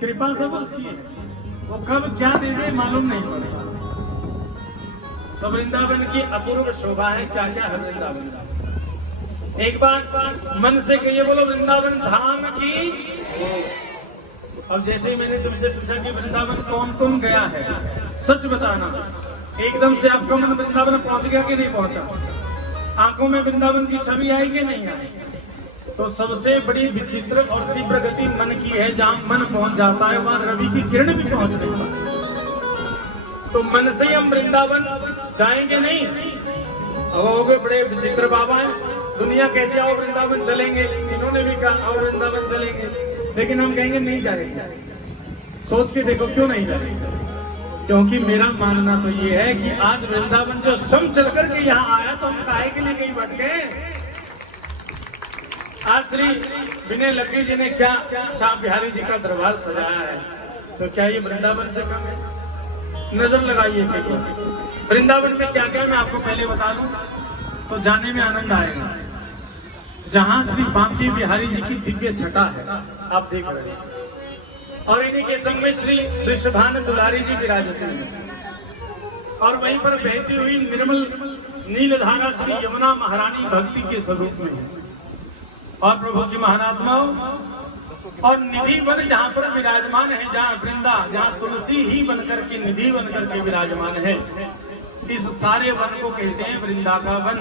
कृपा सब उसकी है, वो कब क्या दे दे मालूम नहीं पड़ेगा। तो वृंदावन की अपूर्व शोभा है, क्या क्या है वृंदावन। एक बार मन से कहिए, बोलो वृंदावन धाम की। अब जैसे ही मैंने तुमसे पूछा कि वृंदावन कौन कौन गया है, सच बताना, एकदम से आपका मन वृंदावन पहुंच गया कि नहीं पहुंचा? आंखों में वृंदावन की छवि आई कि नहीं आई? तो सबसे बड़ी विचित्र और तीव्र गति मन की है, जहां मन पहुंच जाता है वहां रवि की किरण भी पहुंच जाता है। तो मन से हम वृंदावन जाएंगे नहीं। अब बड़े विचित्र बाबा हैं, दुनिया कहती है आओ वृंदावन चलेंगे, इन्होंने भी कहा आओ वृंदावन चलेंगे, लेकिन हम कहेंगे नहीं जाएंगे। सोच के देखो क्यों नहीं जाएंगे? क्योंकि मेरा मानना तो ये है कि आज वृंदावन जो स्वयं चल करके यहाँ आया, तो हम काहे के लिए कहीं बैठ गए? आज श्री विनय लकड़ी जी ने क्या श्याम बिहारी जी का दरबार सजाया है, तो क्या ये वृंदावन से कम है? नजर लगाइए वृंदावन में क्या क्या, मैं आपको पहले बता दूं तो जाने में आनंद आएगा। जहां श्री बांके बिहारी जी की दिव्य छटा है, आप देख रहे हैं, और इन्हीं के संग में श्री वृषभान दुलारी जी विराजते हैं, और वहीं पर बहती हुई निर्मल नीलधारा श्री यमुना महारानी भक्ति के स्वरूप में है, और प्रभु की महात्माओं और निधि वन जहाँ पर विराजमान है, जहाँ वृंदा, जहाँ तुलसी ही बनकर के निधि बनकर के विराजमान है, इस सारे वन को कहते हैं वृंदा का वन।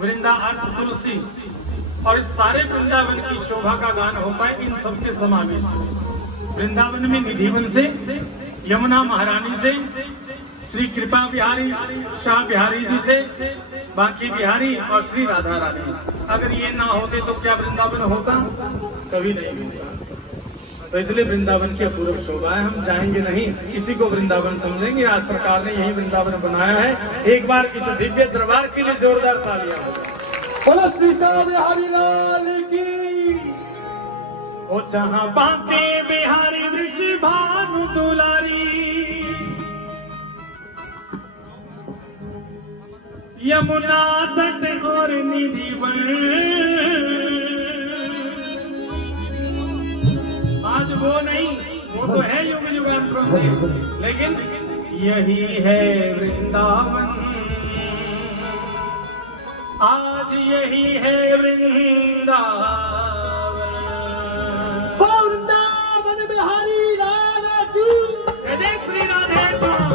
वृंदा अर्थ तुलसी, और इस सारे वृंदावन की शोभा का गान होता है इन सबके समावेश से। वृंदावन में निधि वन से, यमुना महारानी से, श्री कृपा बिहारी शाह बिहारी जी से, बांके बिहारी और श्री राधा रानी। अगर ये ना होते तो क्या वृंदावन होता? कभी नहीं होता। तो इसलिए वृंदावन की अपूर्व शोभा है, हम जाएंगे नहीं, इसी को वृंदावन समझेंगे। आज सरकार ने यही वृंदावन बनाया है। एक बार इस दिव्य दरबार के लिए जोरदार तालियां हो। बोलो श्री शाह बिहारी लाल की। ओ जहां बांके बिहारी वृषभानु दुलारी, यमुना तट और निधि वन, आज वो नहीं, वो तो है युग युगांतरों से, लेकिन यही है वृंदावन, आज यही है वृंदावन। वृंदावन बिहारी लाल की। जय श्री राधे श्याम।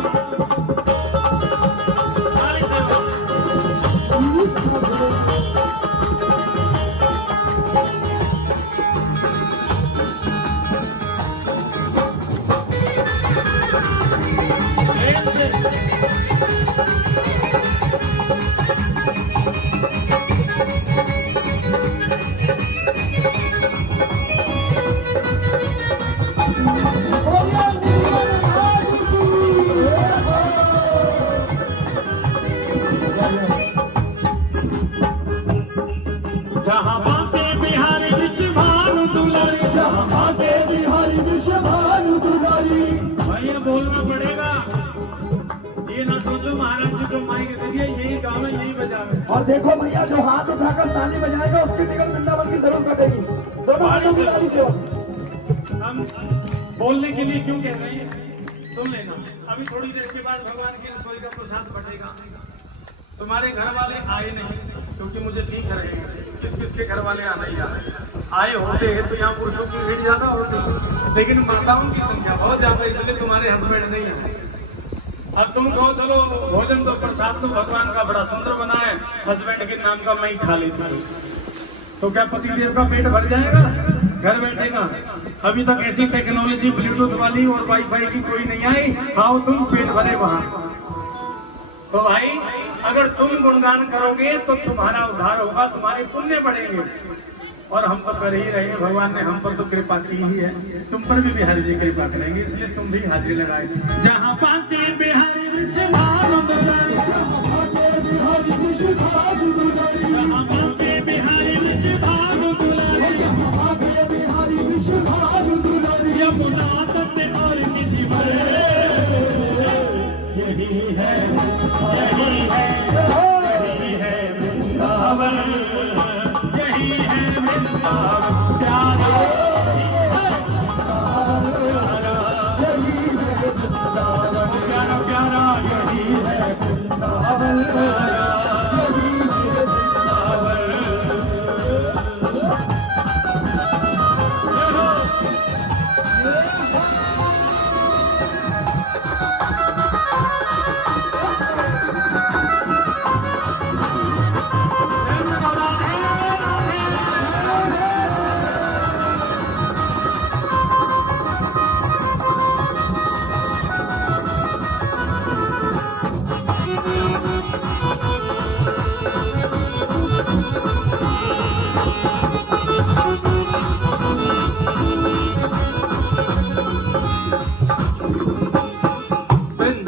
जहाँ बांके बिहारी वृषभानु दुलारी, जहाँ बांके बिहारी वृषभानु दुलारी। भैया बोलना पड़ेगा, ये ना सोचो महाराज जी को माइक दे दिया यही गाँव है यही बजावे। और देखो भैया जो हाथ उठाकर ताली बजाएगा उसकी टिकट वृंदावन की जरूर कटेगी। दोनों हाथों की ताली से। हम बोलने के लिए क्यों कह रहे हैं, सुन लेना। अभी थोड़ी देर के बाद भगवान की रसोई का प्रसाद बटेगा। तुम्हारे घर वाले आए नहीं, क्योंकि मुझे दिख रहे हैं किस किस के घर वाले आना ही आए होते हैं, तो यहाँ पुरुषों की भीड़ ज्यादा होती, लेकिन माताओं की संख्या बहुत ज्यादा, इसलिए तुम्हारे हस्बैंड नहीं है। अब तुम कहो चलो भोजन तो प्रसाद तो भगवान का बड़ा सुंदर बना है, हस्बैंड के नाम का मैं ही खा लेता हूँ, तो क्या पति देव का पेट भर जाएगा? घर बैठेगा। अभी तक ऐसी टेक्नोलॉजी ब्लूटूथ वाली और वाईफाई की कोई नहीं आई, खाओ तुम पेट भरे वहां। तो भाई अगर तुम गुणगान करोगे तो तुम्हारा उद्धार होगा, तुम्हारे पुण्य बढ़ेंगे, और हम तो कर ही रहे हैं। भगवान ने हम पर तो कृपा की ही है, तुम पर भी बिहारी जी कृपा करेंगे, इसलिए तुम भी हाजिरी लगाए। जहाँ बांके बिहारी वृषभानु दुलारी, जहाँ बांके बिहारी वृषभानु दुलारी, जहाँ बांके बिहारी वृषभानु दुलारी, जहाँ बांके बिहारी वृषभानु दुलारी, यमुना तट और निधि वन, यही है वृंदावन, यही है वृंदावन प्यारा, यही है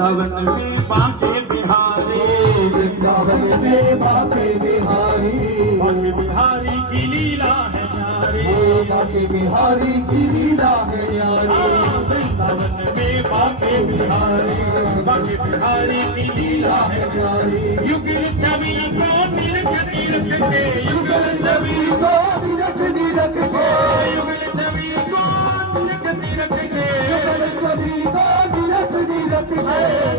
वृंदावन में बांके बिहारी, वृंदावन में बांके बिहारी, बांके बिहारी की लीला है न्यारी, बांके बिहारी की लीला है न्यारी। वृंदावन में बांके बिहारी, बांके बिहारी की लीला है न्यारी। युगल छवि को निरखती रखते, युगल छवि को निरखती रखते, युगल छवि को निरखती रखते, युगल छवि को निरखती रखते।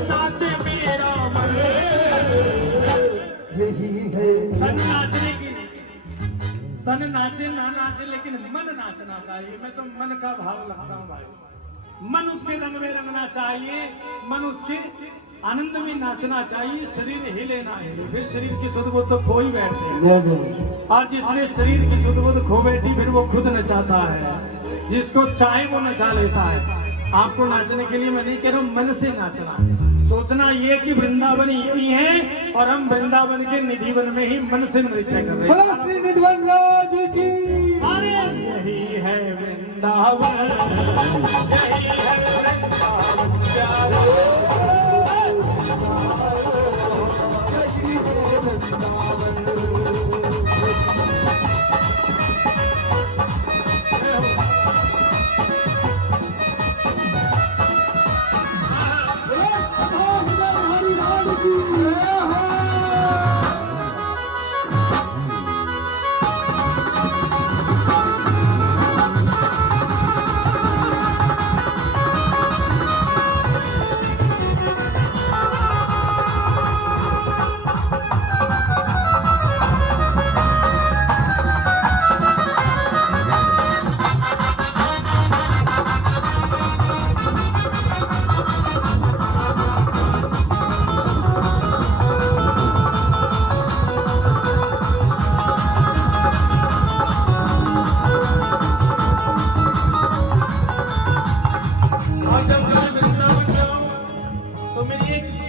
नाचे मेरा मन, यही है तन नाचने की, तन नाचे ना नाचे लेकिन मन नाचना चाहिए। मैं तो मन का भाव लगता हूँ भाई, मन उसके रंग में रंगना चाहिए, मन उसके आनंद में नाचना चाहिए। शरीर हिले ना हिले, फिर शरीर की सुध-बुध तो खो ही बैठते हैं। और जिसने शरीर की सुध-बुध खो बैठी फिर वो खुद नचाता है, जिसको चाहे वो नचा लेता है। आपको नाचने के लिए मैं नहीं कह रहा हूँ, मन से नाचना, सोचना ये कि वृंदावन यही है और हम वृंदावन के निधिवन में ही मन से नृत्य कर रहे हैं। श्री निधिवन राज की, अरे यही है वृंदावन, यही है वृंदावन प्यारा।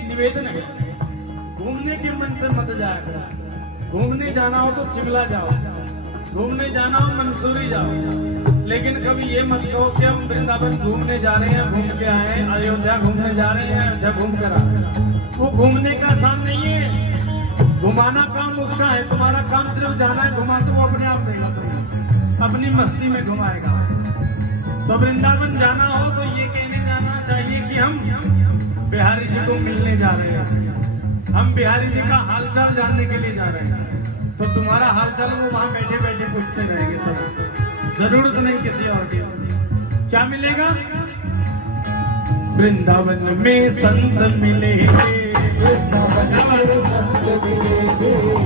निवेदन है, घूमने के मन से मत जाया। घूमने जाना हो तो शिमला जाओ, घूमने जाना हो मंसूरी जाओ, लेकिन कभी ये मत कहो कि हम वृंदावन घूमने जा रहे हैं, घूम के आए, अयोध्या घूमने जा रहे हैं, अयोध्या घूम कर आए। वो घूमने का काम नहीं है, घुमाना काम उसका है। तुम्हारा काम सिर्फ जाना है, घुमा तो वो अपने आप देगा, अपनी मस्ती में घुमाएगा। तो वृंदावन जाना हो तो ये कहने जाना चाहिए कि हम बिहारी जी को मिलने जा रहे हैं, हम बिहारी जी का हालचाल जानने के लिए जा रहे हैं। तो तुम्हारा हालचाल वो वहां बैठे बैठे पूछते रहेंगे सब, जरूरत नहीं किसी और की। क्या मिलेगा? वृंदावन में संत मिलेंगे,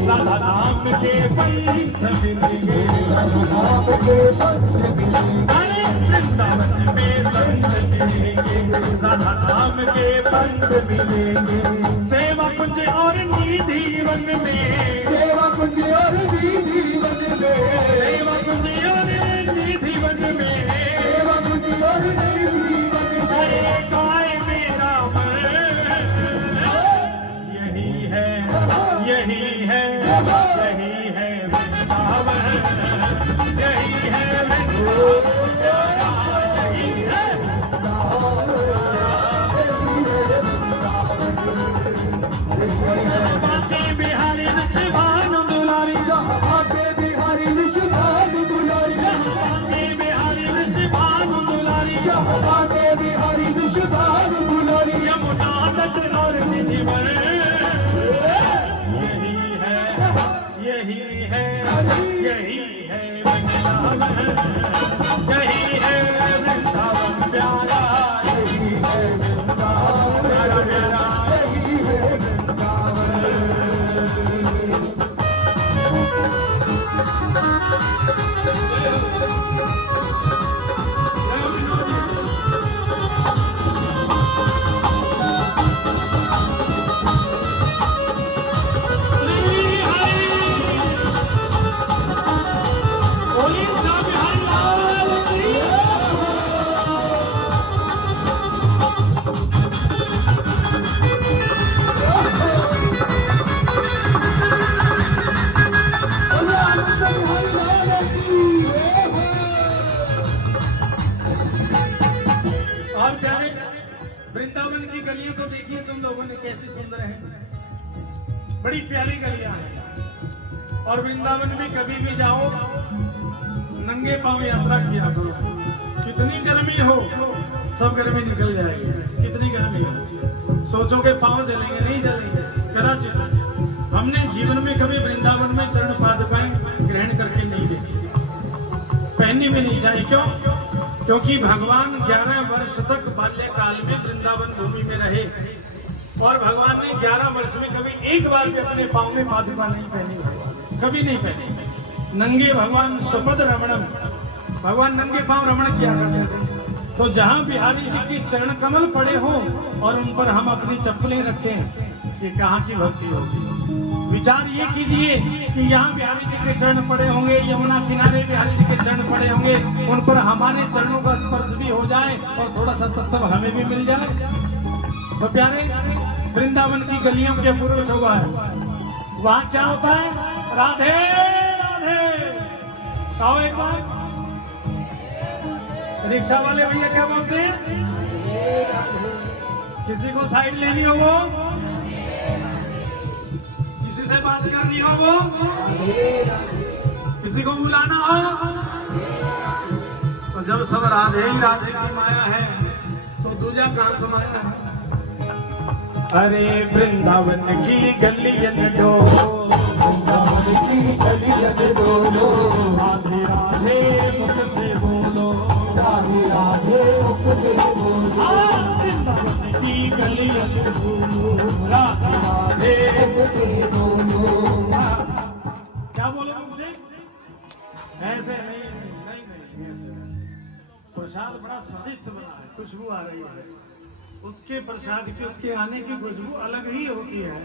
राधा नाम के पंथ मिलेंगे, वृंदावन में संत मिलेंगे, राधा नाम के पंथ मिलेंगे। सेवा कुंज और निधि वन में, सेवा कुंज और निधि वन में, सेवा कुंज और निधि वन में, सेवा कुंज और निधि वन में। गाय मेरा मन, यही है, यही है, यही है वृंदावन, यही है वृंदावन, यही है बांके बिहारी निशिभान दुलारी, बांके बिहारी निशिभान दुलारी, बांके बिहारी निशिभान दुलारी, बांके बिहारी निशिभान दुलारी। यमुना तट और निधिवन, यही है, यही है, यही है वृंदावन, यही है वृंदावन प्यारा, यही है वृंदावन प्यारा प्यारा। यही है वृंदावन। वृंदावन की गलियां तो देखिए तुम लोगों ने कैसी सुंदर है, बड़ी प्यारी गलियां हैं। और वृंदावन में कभी भी जाओ नंगे पांव यात्रा किया करो। कितनी गर्मी हो सब गर्मी निकल जाएगी। कितनी गर्मी हो सोचो के पांव जलेंगे, नहीं जलेंगे कदाचित। हमने जीवन में कभी वृंदावन में चरण पादुकाएं ग्रहण करके नहीं देखी, पहननी भी नहीं चाहिए। क्यों? क्योंकि भगवान 11 वर्ष तक बाल्यकाल में वृंदावन भूमि में रहे और भगवान ने 11 वर्ष में कभी एक बार भी अपने पांव में पादुका नहीं पहनी, कभी नहीं पहनी। नंगे भगवान सुपद रमणम, भगवान नंगे पांव रमण किया करते थे। तो जहाँ बिहारी जी की चरण कमल पड़े हो और उन पर हम अपनी चप्पलें रखें, ये कहाँ की भक्ति होगी? विचार ये कीजिए कि यहाँ बिहारी जी के चरण पड़े होंगे, यमुना किनारे बिहारी जी के चरण पड़े होंगे, उन पर हमारे चरणों का स्पर्श भी हो जाए और थोड़ा सा तत्व हमें भी मिल जाए। तो प्यारे वृंदावन की गलियों के पुरुष हुआ है, वहाँ क्या होता है? राधे राधे। आओ एक बार, रिक्शा वाले भैया क्या बोलते हैं? किसी को साइड लेनी हो वो, किसी से बात करनी हो वो, किसी को बुलाना हो, तो जब सब राधे ही राधे की माया है तो दूजा कहाँ समाया है? अरे वृंदावन की गलियन डोलो, वृंदावन की गलियन डोलो, राधे राधे मुख से बोलो, राधे राधे मुख से बोलो, वृंदावन की गलियन डोलो, राधे राधे मुख से बोलो। क्या बोलो मुझसे? ऐसे नहीं, ऐसे। प्रसाद बड़ा स्वादिष्ट बना है, खुशबू आ रही है, उसके प्रसाद की, उसके आने की खुशबू अलग ही होती है।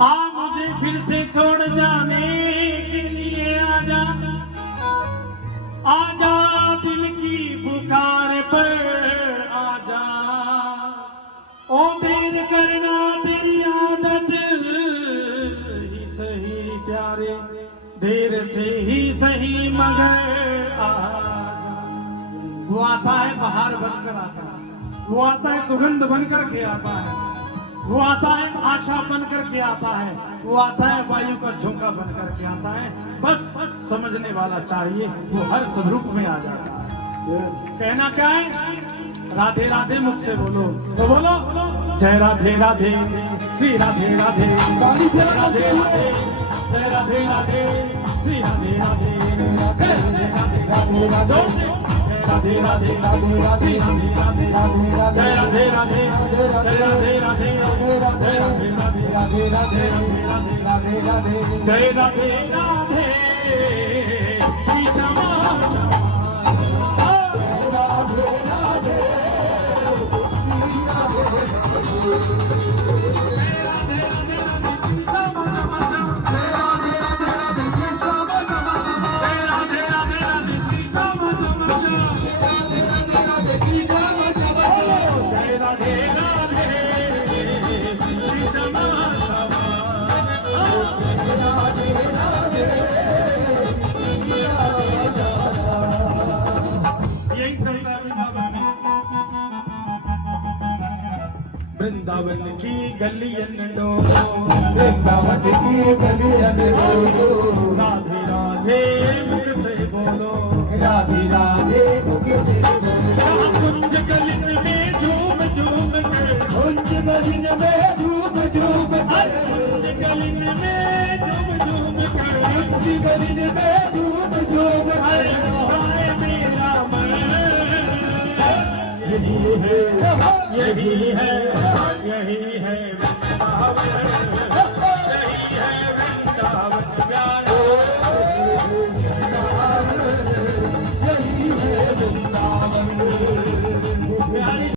आ मुझे फिर से छोड़ जाने के लिए आजा, आजा दिल की पुकार पर आजा, ओ देर करना तेरी आदत ही सही प्यारे, देर से ही सही मगर आजा। वो आता है बाहर बनकर आता है, वो आता है सुगंध बनकर के आता है, वो आता है आशा बनकर के आता है, वो आता है वायु का झोंका बनकर के आता है। बस समझने वाला चाहिए, वो हर स्वरूप में आ जाता है। कहना क्या है? राधे राधे मुख से बोलो, तो बोलो जय राधे राधे, श्री राधे राधे, से राधे राधे, जय राधे राधे, श्री राधे राधे, राधे राधे राधे राधे, राधे राधे राधे राधे, राधे राधे राधे राधे, राधे राधे राधे राधे, राधे राधे राधे राधे, राधे राधे, जय राधे राधे, श्री श्यामा राधे राधे, वृंदावन की गलियन डोलो, वृंदावन की गलियन डोलो, राधे राधे मुख से बोलो, राधे राधे मुख से बोलो, कुंज गलिन में झूम झूम कर, कुंज गलिन में झूम झूम कर, कुंज गलिन में झूम झूम कर, कुंज गलिन में झूम झूम कर, हाय मेरा मन यही है, यही है, यही है वृंदावन।